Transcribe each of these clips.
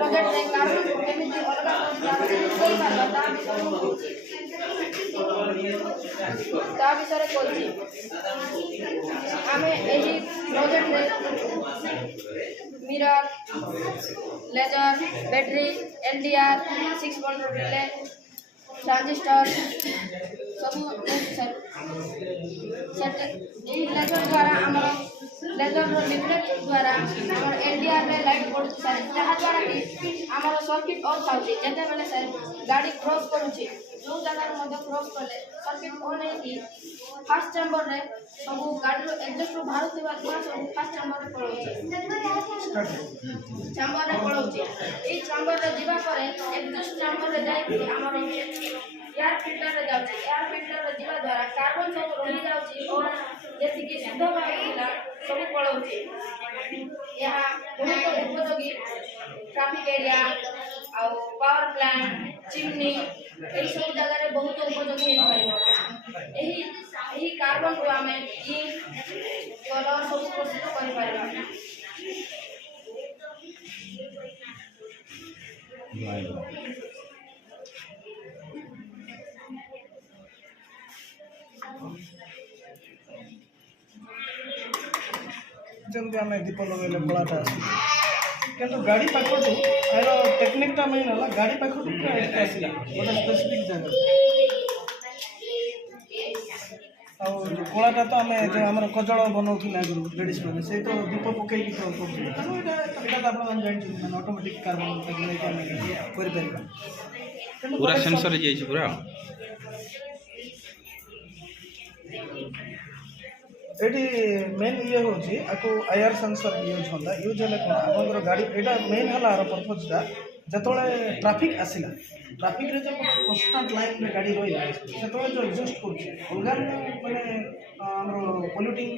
project रे carbon केमिति अलगा कोई पारबा ता विषय कोची आमे एही प्रोजेक्ट रे mirror laser battery LDR 6 volt relay transistor सब सेट लेजर द्वारा हमर लेजर रिफ्लेक्ट द्वारा हमर एलडीआर रे लाइट पडुछ सर जहा द्वारा कि हमर सर्किट ऑफ थाउची जेते बेले सर गाड़ी क्रॉस करूची जो जगह मध्ये क्रॉस करले सर्किट ऑन है कि फर्स्ट चैम्बर रे सब गाड़ी रो एग्जॉस्ट रो बाहर थिबा सब फर्स्ट चैम्बर रे पडुची चैम्बर रे पडुची ए चैम्बर रे जीवा करे एग्जॉस्ट चैम्बर रे जाय कि हमर एयर फिल्टर रे जाउची एयर फिल्टर रे जीवा द्वारा कार्बन सब रही जाउची और जैसे कि शुद्ध वायु मिला सब पडुची यहाँ बहुत उपयोगी ट्रैफिक एरिया और पावर प्लांट चिमनी ए सब जगह रे बहुत उपयोगी है एही कार्बन को हमें ई कलर सब प्रस्तुत करि पारिबा जल्दी आम दीप लगे कलाटा किंतु गाड़ी पाखु यार टेक्निकटा मेन है गाड़ी पाखु आसला गोटे स्पेसिफिक जगह कलाटा तो आम आम कजल बनाऊला आगुरी लेडीज मैंने से तो दीप पकई जान ऑटोमेटिक कार्बन पूरा सेंसर पूरा ये मेन ये हूँ आईआर सेंसर यूज होता यूज है कौन आप गाड़ी यहाँ मेन है आर पर्पजटा जो ट्राफिक आसला ट्राफिक रे जो कन्स्टाट लाइन में गाड़ी रही से जो एग्जस्ट कर मैंने पोल्यूटिंग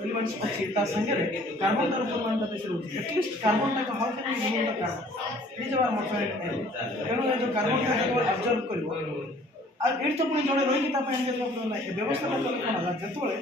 एलिमेंट्स अच्छी सागे कार्बन तार परिमाण बेस रोचे at least carbon time how can you remove the carbon it is our motto तेणु जो कार्बन टाइम अब्जर्व कर तो पुणी जड़े रही व्यवस्था कौन जो